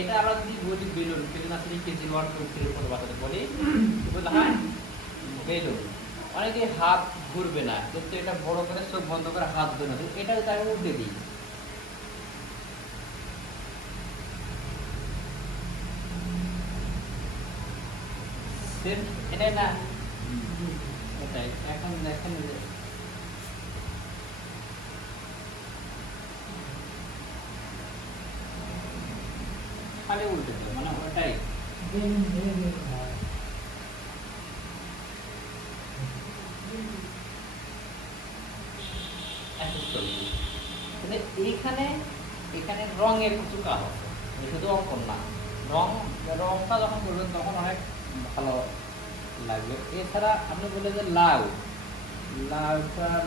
এটা আমরা যদি বলি বেলুন, বেলুন আসলে কেজি 1 2 3 4 বাতাতে বলি, বুঝলে? হ্যাঁ, বেলুন। অনেকে হাত ঘুরবে না, কিন্তু এটা বড় করে চোখ বন্ধ করে হাত ধরে না, এটা যদি আমি উল্টে দিই, সেম এটাই না? এটাই। এখন দেখেন যে খালি উল্টে দিল, মানে ওটাই কিন্তু এইখানে, এখানে রঙের কিছু কাজ আছে, শুধু অঙ্কন না। রং, রংটা যখন করবেন তখন অনেক ভালো লাগবে। এছাড়া আপনি বললেন যে লাউ, লাউটার